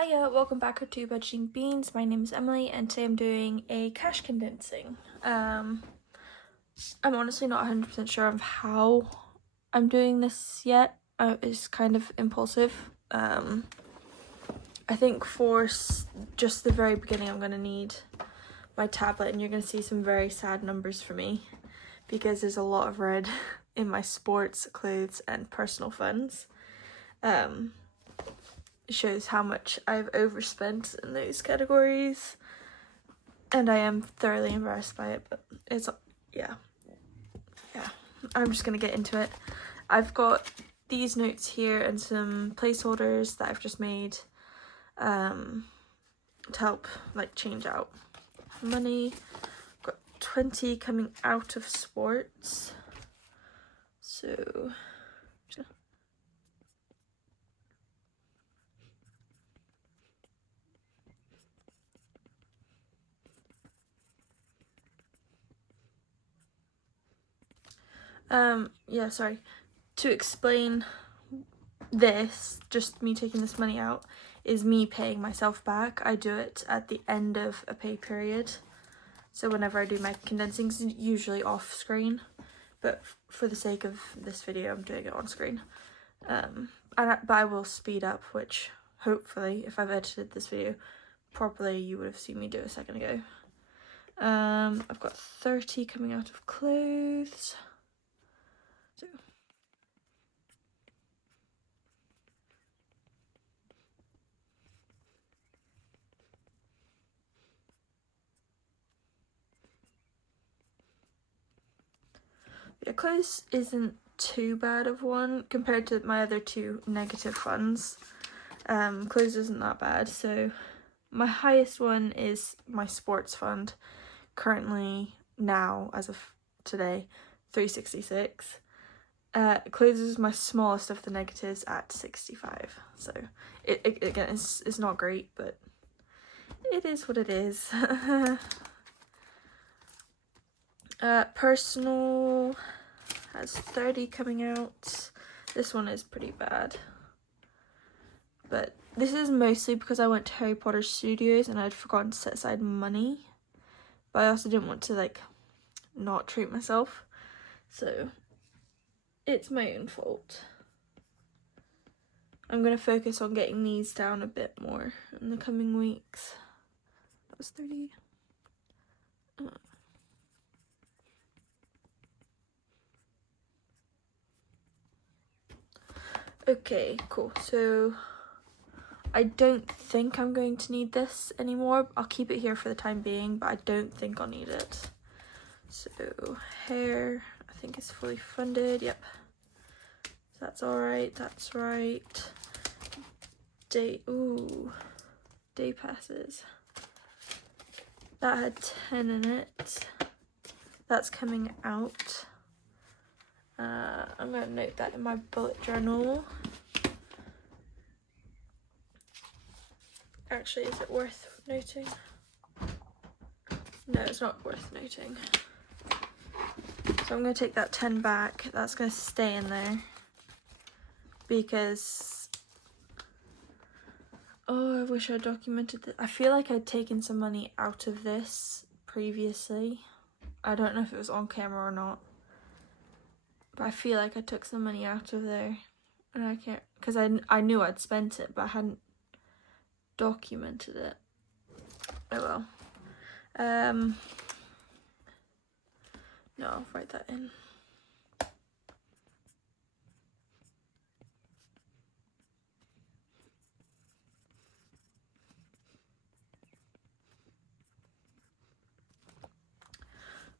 Hiya, welcome back to Budgeting Beans. My name is Emily and today I'm doing a cash condensing. I'm honestly not 100% sure of how I'm doing this yet. It's kind of impulsive. I think for just the very beginning I'm going to need my tablet and you're going to see some very sad numbers for me because there's a lot of red in my sports, clothes and personal funds. Shows how much I've overspent in those categories and I am thoroughly embarrassed by it, but it's yeah I'm just gonna get into it. I've got these notes here and some placeholders that I've just made to help like change out money. I've got 20 coming out of sports, so to explain this, just me taking this money out is me paying myself back. I do it at the end of a pay period, so whenever I do my condensing, it's usually off screen, but for the sake of this video I'm doing it on screen. But I will speed up, which hopefully if I've edited this video properly you would have seen me do a second ago. I've got 30 coming out of clothes. So yeah, clothes isn't too bad of one compared to my other two negative funds. Clothes isn't that bad, so my highest one is my sports fund, currently now as of today 366. Clothes is my smallest of the negatives at 65, so it again it's not great, but it is what it is. Personal has 30 coming out. This one is pretty bad, but this is mostly because I went to Harry Potter Studios and I'd forgotten to set aside money, but I also didn't want to like not treat myself, so it's my own fault. I'm gonna focus on getting these down a bit more in the coming weeks. That was 30. Okay, cool. So I don't think I'm going to need this anymore. I'll keep it here for the time being, but I don't think I'll need it. So hair, I think is fully funded. Yep. So that's all right. That's right. Day passes. That had 10 in it. That's coming out. I'm gonna note that in my bullet journal. Actually, is it worth noting? No, it's not worth noting. So I'm gonna take that 10 back. That's gonna stay in there because I wish I documented that. I feel like I'd taken some money out of this previously. I don't know if it was on camera or not, but I feel like I took some money out of there and I can't, because I knew I'd spent it but I hadn't documented it. Oh well. No, I'll write that in.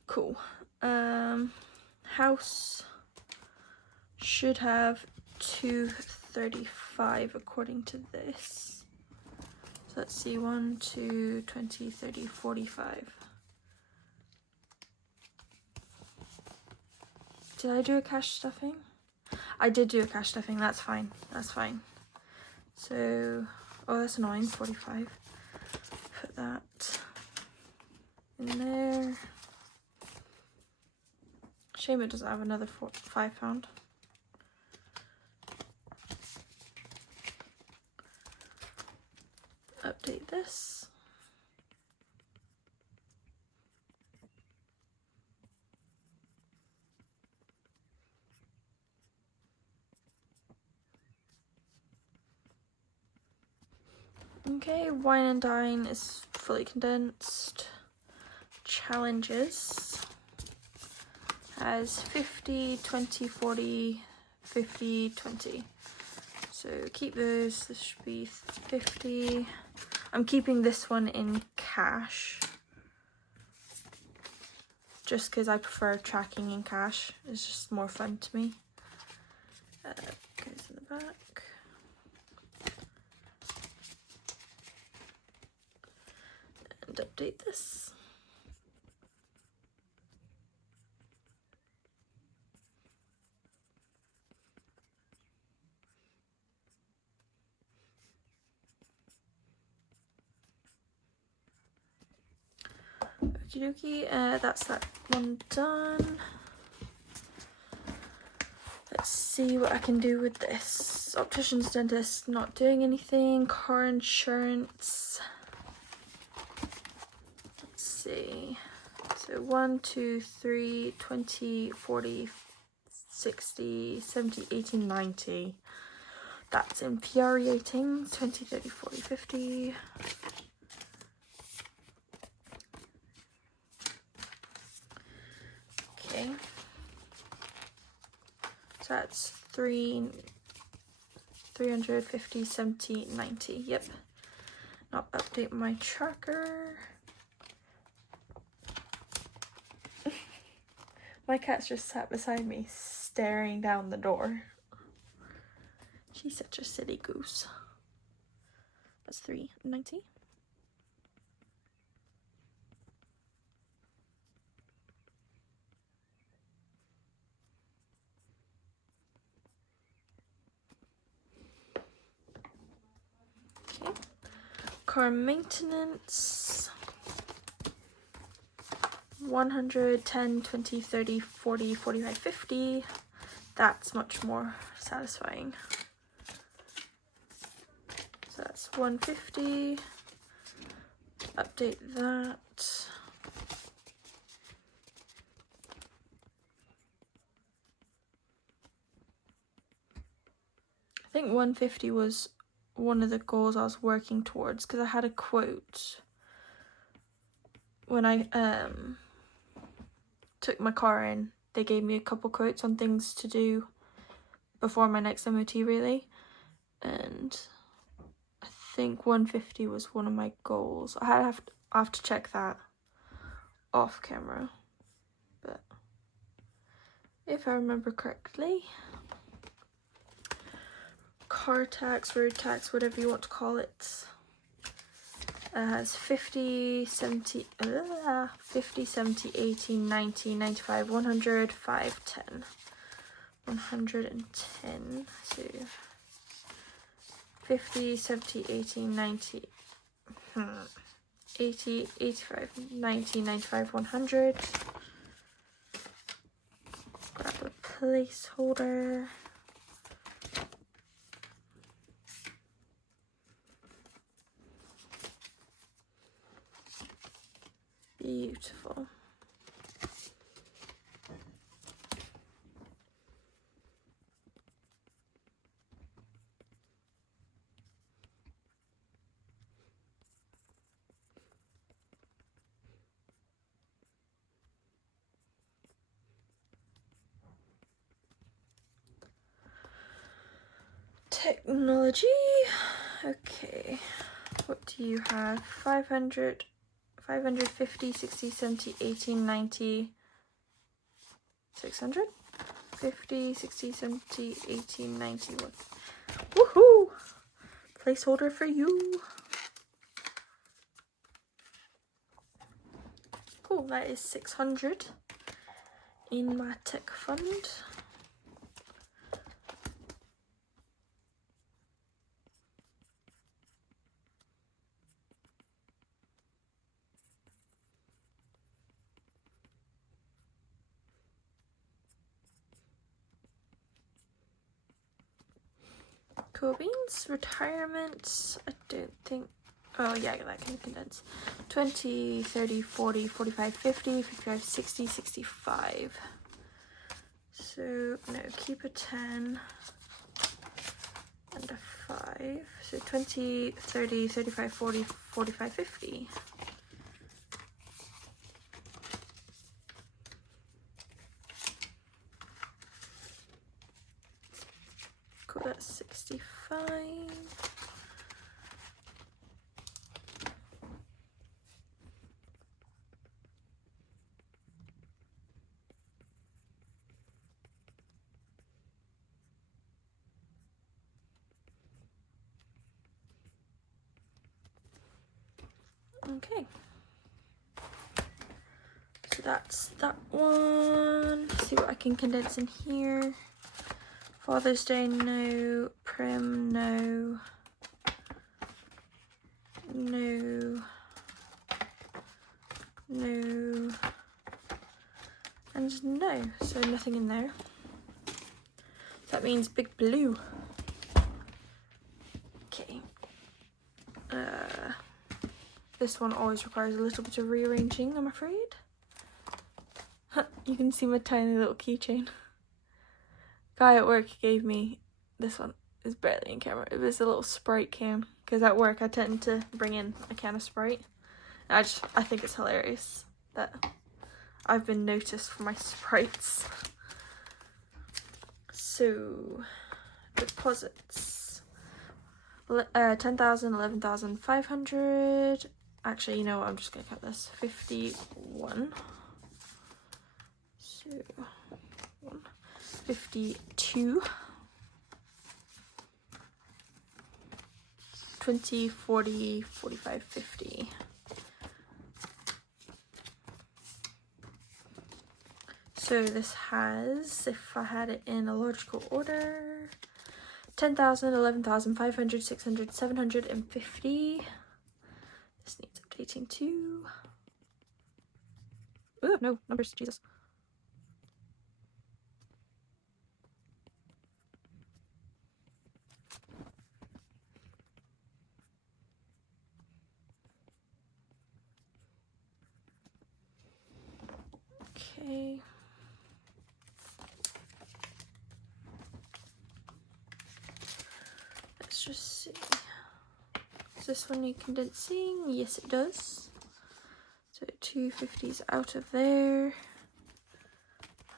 Cool. House should have 235 according to this. So let's see, 1, 2, 20, 30, 45. Did I do a cash stuffing? I did do a cash stuffing, that's fine. That's fine. So, that's annoying, 45. Put that in there. Shame it doesn't have another £5. update this. Okay, Wine and Dine is fully condensed. Challenges has 50, 20, 40, 50, 20. So keep those. This should be 50. I'm keeping this one in cash just because I prefer tracking in cash. It's just more fun to me. Goes in the back. And update this. Okie dokie, that's that one done. Let's see what I can do with this. Optician's, dentist, not doing anything. Car insurance. Let's see. So 1, 2, 3, 20, 40, 60, 70, 80, 90. That's infuriating. 20, 30, 40, 50. Okay. So that's 350, 70, 90. Yep. Not update my tracker. My cat's just sat beside me, staring down the door. She's such a silly goose. That's 390. Okay. Car maintenance. 100, 10, 20, 30, 40, 45, 50. That's much more satisfying. So that's 150. Update that. I think 150 was one of the goals I was working towards because I had a quote when I took my car in. They gave me a couple quotes on things to do before my next MOT really, and I think 150 was one of my goals. I have to check that off camera, but if I remember correctly. Car tax, road tax, whatever you want to call it, has 50, 70, 50, 70, 80, 90, 95, 100, 5, 10. 110, so 50, 70, 80, 90, 80, 85, 90, 95, 100. Grab a placeholder. Beautiful. Technology. Okay. What do you have? 500, 550, 60, 70, 80, 90, 600? 50, 60, 70, 80, 91. Woohoo! Placeholder for you. Cool, that is 600 in my tech fund. Cool beans. Retirement. I don't think. Oh yeah, that can condense. 20, 30, 40, 45, 50, 55, 60, 65. So no, keep a 10 and a 5. So 20, 30, 35, 40, 45, 50. Cool, that's 65. Okay, so that's that one. See what I can condense in here. Father's Day, no. Prim, no. No. No. And no. So nothing in there. So that means Big Blue. Okay. This one always requires a little bit of rearranging, I'm afraid. You can see my tiny little keychain. Guy at work gave me this one. It's barely in camera. It was a little Sprite can, because at work I tend to bring in a can of Sprite. I think it's hilarious that I've been noticed for my Sprites. So deposits. 10,000, 11,500. Actually, you know what? I'm just gonna cut this. 51. So 52. 20, 40, 45, 50. So this has, if I had it in a logical order, 10,000, 11,500, 600, 750. This needs updating too. Ooh, no, numbers, Jesus. Okay. Let's just see. Does this one need condensing? Yes, it does. So 250s out of there.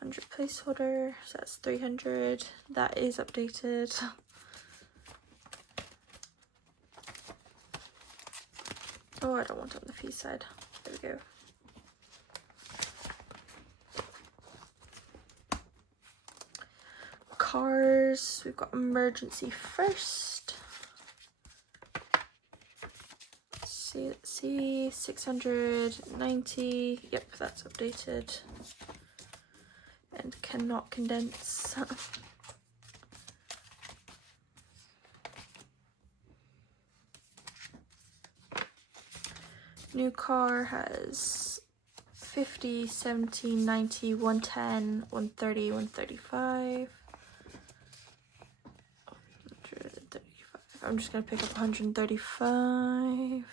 100 placeholder, so that's 300. That is updated. Oh, I don't want it on the fee side. There we go. Cars, we've got emergency first. Let's see, 690. Yep, that's updated. And cannot condense. New car has 50, 70, 90, 110, 130, 135. 135. I'm just gonna pick up 135.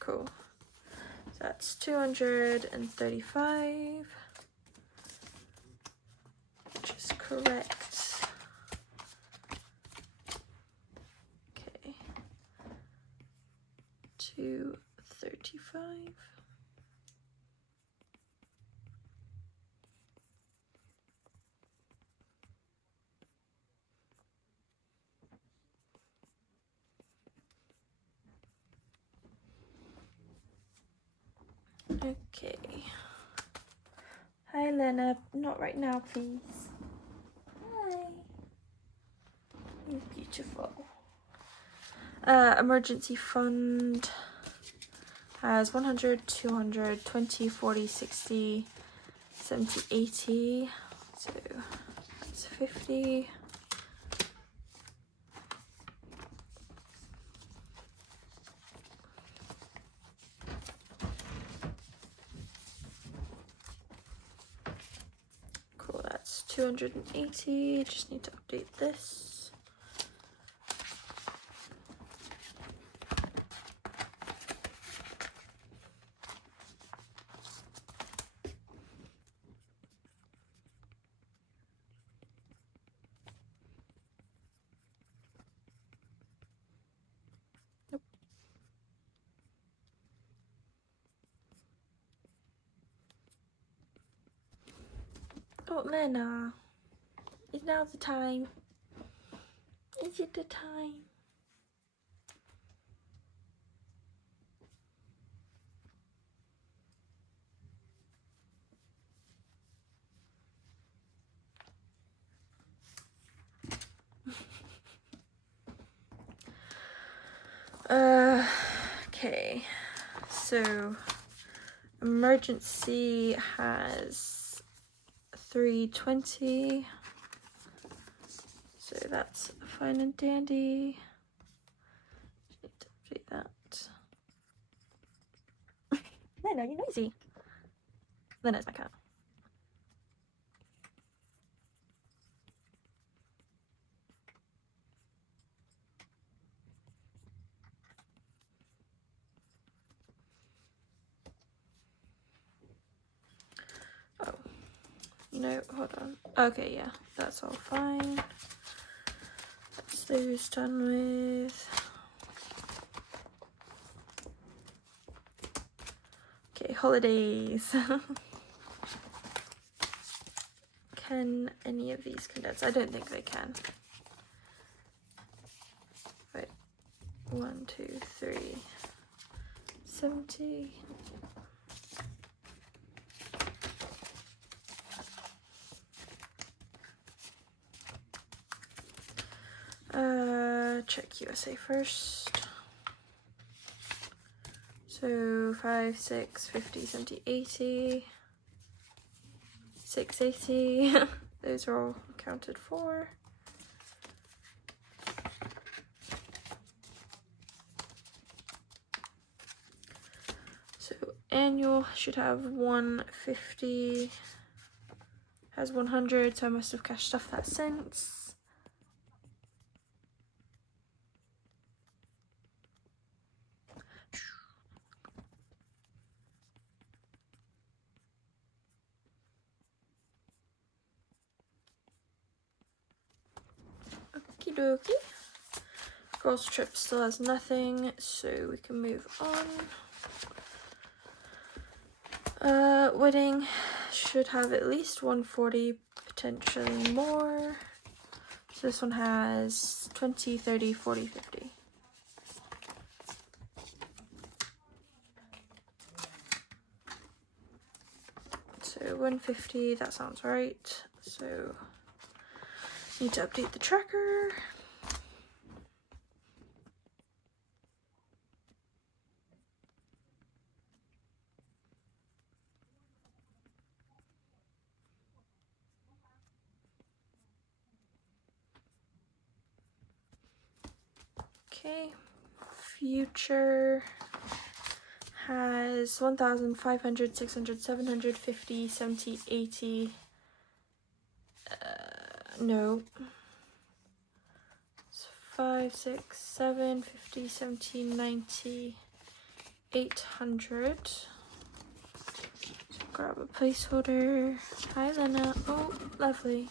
Cool. So that's 235. Which is correct. Okay. 235. Okay. Hi, Lena. Not right now, please. Hi. You're beautiful. Emergency fund has 100, 200, 20, 40, 60, 70, 80. So that's 50. 280. Just need to update this. Nope. Oh, Lena. Is now the time? Is it the time? Okay. So, emergency has 320. So that's fine and dandy. Just need to update that. Lena, you're noisy. Lena's my cat. Oh, no, hold on. Okay, yeah, that's all fine. That's those done with. Okay, holidays. Can any of these condense? I don't think they can. Right. 1, 2, 3. 70. Check USA first. So 5, 6, 50, 70, 80. 680. Those are all accounted for. So annual should have 150. Has 100, so I must have cashed off that since. Okie dokie. Girls trip still has nothing, so we can move on. Wedding should have at least 140, potentially more. So this one has 20, 30, 40, 50. So 150, that sounds right. So need to update the tracker. Okay, future has 1,500, 600, 750, 70, 80. No. It's 5, 6, 7, 50, 70, 90, 800. Grab a placeholder. Hi, Lena. Oh, lovely.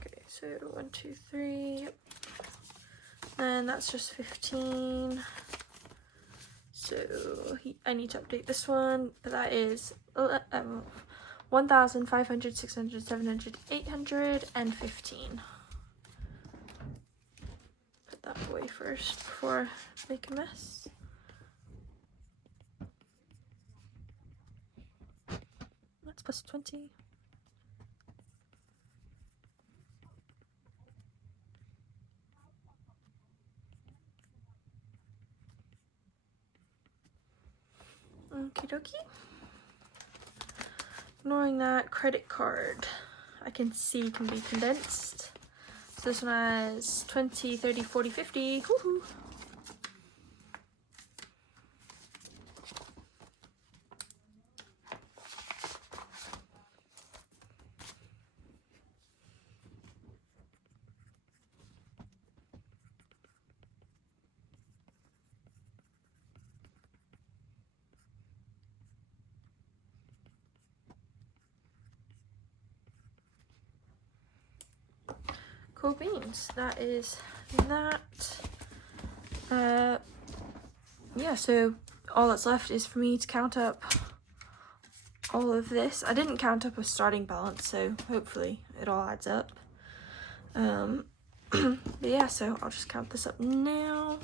Okay, so 1, 2, 3. Yep. And that's just 15. So I need to update this one, but that is 1,500, 600, 700, 800, and 15. Put that away first before I make a mess. That's plus 20. Okie dokie. Ignoring that, credit card I can see can be condensed. So this one has 20, 30, 40, 50. Woohoo! Cool beans. That is that. Yeah, so all that's left is for me to count up all of this. I didn't count up a starting balance, so hopefully it all adds up. But yeah, so I'll just count this up now.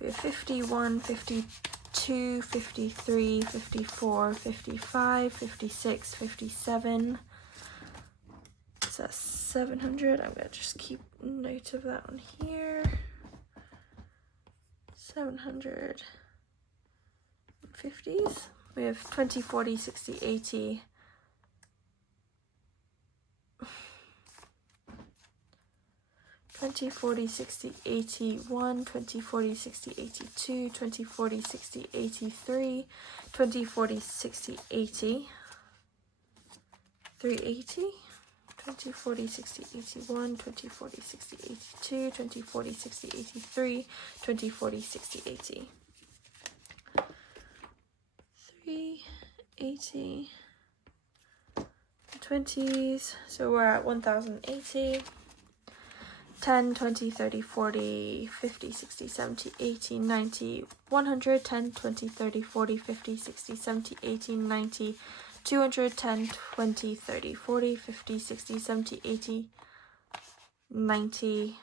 We have 51, 52, 53, 54, 55, 56, 57. So that's 700. I'm gonna just keep note of that on here. 750s. We have 20, 40, 60, 80. 20, 40, 60, 81, 20, 40, 60, 82, 20, 40, 60, 83, 20, 40, 60, 80, 380, 20, 40, 60, 81, 20, 40, 60, 82, 20, 40, 60, 83, 20, 40, 60, 80. 380, 20s, so we're at 1080. 10, 20, 30, 40, 50, 60, 70, 80, 90, 100, 10, 20, 30, 40, 50, 60, 70, 80, 90, 200, 10, 20, 30, 40, 50, 60, 70, 80, 90,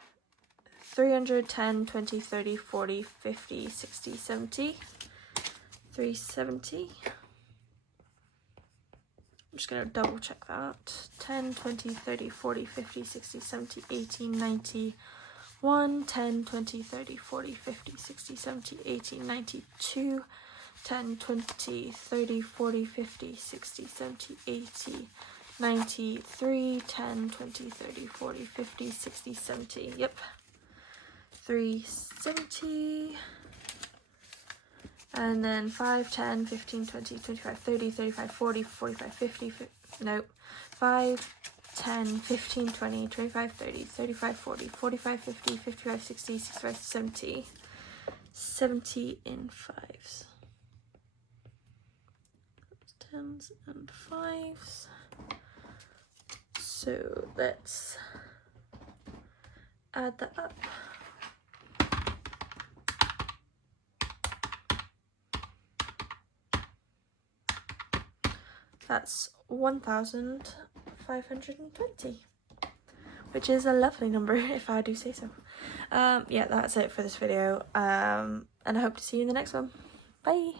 300, 10, 20, 30, 40, 50, 60, 70, 370. I'm just going to double check that. 10, 20, 30, 40, 50, 60, 70, 80, 90, 1, 10, 20, 30, 40, 50, 60, 70, 80, 92, 10, 20, 30, 40, 50, 60, 70, 80, 93, 10, 20, 30, 40, 50, 60, 70, yep, 370, and then 5, 10, 15, 20, 25, 30, 35, 40, 45, 50, nope, 5, 10, 15, 20, 25, 30, 35, 40, 45, 50, 55, 60, 65, 70, 70 in 5s. 10s and 5s. So let's add that up. That's 1,520, which is a lovely number if I do say so. Yeah, that's it for this video, and I hope to see you in the next one. Bye!